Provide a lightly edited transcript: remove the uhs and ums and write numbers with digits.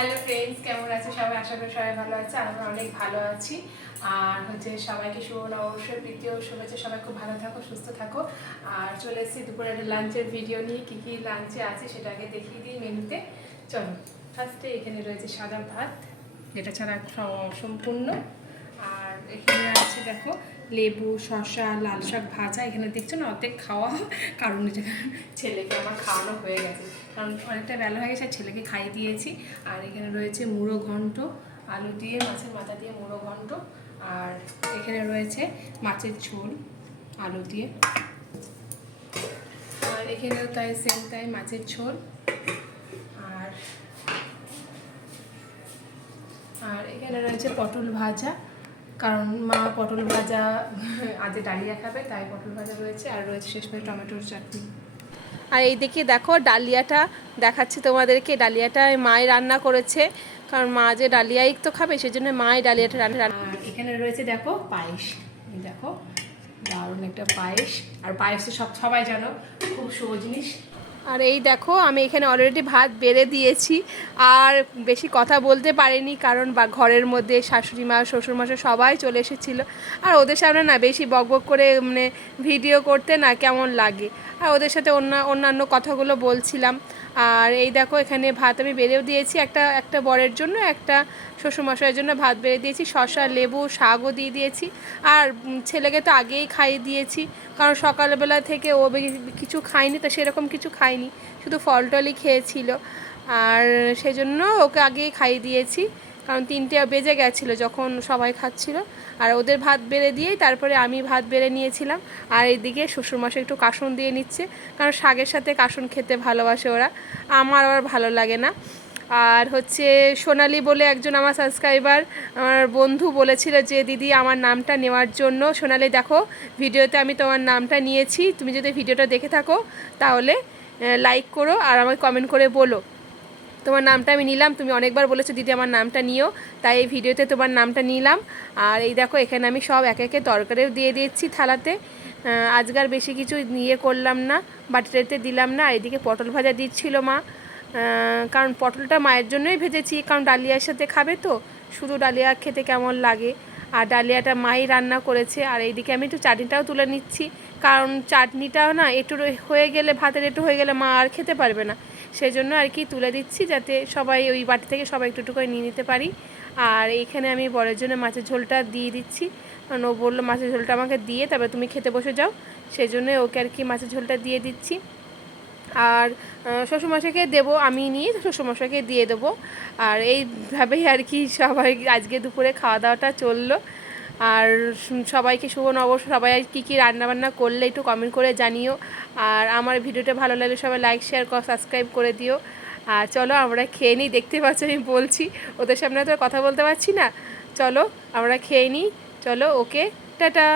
Hello friends, কেমন আছে সবাই? আশা করি সবাই ভালো আছে। আমরা অনেক ভালো আছি। আর সবাইকে শুভ নববর্ষের প্রীতি ও শুভেচ্ছা। সবাই খুব ভালো থাকো, সুস্থ থাকো। আর চলে এসেছি দুপুরে একটা লাঞ্চের ভিডিও নিয়ে। কী কী লাঞ্চে আছে সেটা আগে দেখিয়ে দিই মেনুতে। চলো, ফার্স্টে এখানে রয়েছে সাদা ভাত, যেটা ছাড়া সম্পূর্ণ। আর এখানে আছে দেখো লেবু, শসা, লাল শাক ভাজা। এখানে দেখছো না অর্ধেক খাওয়া, কারণ ছেলেকে আমার খাওয়ানো হয়ে গেছে, কারণ অনেকটা বেলা হয়ে গেছে, ছেলেকে খাইয়ে দিয়েছি। আর এখানে রয়েছে মুড়ো ঘন্ট, আলু দিয়ে মাছের মাথা দিয়ে মুড়ো ঘন্ট। আর এখানে রয়েছে মাছের ঝোল আলু দিয়ে। আর এখানেও তাই সেম তাই মাছের ঝোল। আর এখানে রয়েছে পটল ভাজা, কারণ মা পটল ভাজা আজ ডালিয়া খাবে, তাই পটল ভাজা রয়েছে। আর রয়েছে শেষমেশ টমেটোর চাটনি। আর এই দিকে দেখো ডালিয়াটা দেখাচ্ছি তোমাদেরকে। ডালিয়াটা মাই রান্না করেছে, কারণ মা যে ডালিয়াই তো খাবে, সেই জন্য মাই ডালিয়াটা রান্না। আর এখানে রয়েছে দেখো পায়েস, দেখো দারুণ একটা পায়েস। আর পায়েস তো সবাই জানো খুব শুভ জিনিস। আর এই দেখো আমি এখানে অলরেডি ভাত বেড়ে দিয়েছি, আর বেশি কথা বলতে পারিনি, কারণ ঘরের মধ্যে শাশুড়ি মা, শ্বশুরমশাই সবাই চলে এসেছিলো। আর ওদের সামনে না বেশি বকবক করে ভিডিও করতে না কেমন লাগে, আর ওদের সাথে অন্যান্য কথাগুলো বলছিলাম। আর এই দেখো এখানে ভাত আমি বেড়েও দিয়েছি, একটা বরের জন্য, একটা শ্বশুরমশাইয়ের জন্য ভাত বেড়ে দিয়েছি। শসা, লেবু, শাকও দিয়ে দিয়েছি। আর ছেলেকে তো আগেই খাইয়ে দিয়েছি, কারণ সকালবেলা থেকে ও কিছু খায়নি, তো সেরকম কিছু খায়নি, শুধু ফল টলই খেয়েছিল। আর সেই জন্য ওকে আগেই খাইয়ে দিয়েছি, কারণ 3টে বেজে গেছিলো যখন সবাই খাচ্ছিল। আর ওদের ভাত বেড়ে দিয়েই তারপরে আমি ভাত বেড়ে নিয়েছিলাম। আর এইদিকে শ্বশুরমশাই একটু কাসন দিয়ে নিচ্ছে, কারণ শাকের সাথে কাসন খেতে ভালোবাসে ওরা, আমার আবার ভালো লাগে না। আর সোনালি বলে একজন আমার সাবস্ক্রাইবার, আমার বন্ধু বলেছিল যে দিদি আমার নামটা নেওয়ার জন্য। সোনালি দেখো ভিডিওতে আমি তোমার নামটা নিয়েছি, তুমি যদি ভিডিওটা দেখে থাকো তাহলে লাইক করো আর আমাকে কমেন্ট করে বলো তোমার নামটা আমি নিলাম। তুমি অনেকবার বলেছো দিদি আমার নামটা নিও, তাই এই ভিডিওতে তোমার নামটা নিলাম। আর এই দেখো এখানে আমি সব একে একে তরকারিও দিয়ে দিচ্ছি থালাতে। আজকাল বেশি কিছু করলাম না, বাটিতে দিলাম না। আর এদিকে পটল ভাজা দিচ্ছিল মা, কারণ পটলটা মায়ের জন্যই ভেজেছি, কারণ ডালিয়ার সাথে খাবে তো, শুধু ডালিয়া খেতে কেমন লাগে। আর ডালিয়াটা মাই রান্না করেছে। আর এইদিকে আমি একটু চাটনিটাও তুলে নিচ্ছি, কারণ চাটনিটাও না একটু হয়ে গেলে, ভাতের একটু হয়ে গেলে মা আর খেতে পারবে না, সেই জন্য আর কি তুলে দিচ্ছি, যাতে সবাই ওই বাটি থেকে সবাই একটু একটু করে নিয়ে নিতে পারি। আর এইখানে আমি বরের জন্য মাছের ঝোলটা দিয়ে দিচ্ছি, কারণ ও বললো মাছের ঝোলটা আমাকে দিয়ে তারপরে তুমি খেতে বসে যাও, সেই জন্য ওকে আর কি মাছের ঝোলটা দিয়ে দিচ্ছি। আর শ্বশুরমশাইকে দেবো, আমি নিয়ে শ্বশুরমশাইকে দিয়ে দেবো। আর এইভাবেই আর কি সবাই আজকে দুপুরে খাওয়া দাওয়াটা চললো। আর সবাইকে শুভ নববর্ষ। সবাই কী কী রান্নাবান্না করলে একটু কমেন্ট করে জানিও। আর আমার ভিডিওটা ভালো লাগলে সবাই লাইক, শেয়ার, সাবস্ক্রাইব করে দিও। আর চলো আমরা খেয়ে নিই। দেখতে পাচ্ছ আমি বলছি, ওদের সামনে তো কথা বলতে পারছি না। চলো আমরা খেয়ে নিই, চলো, ওকে, টাটা।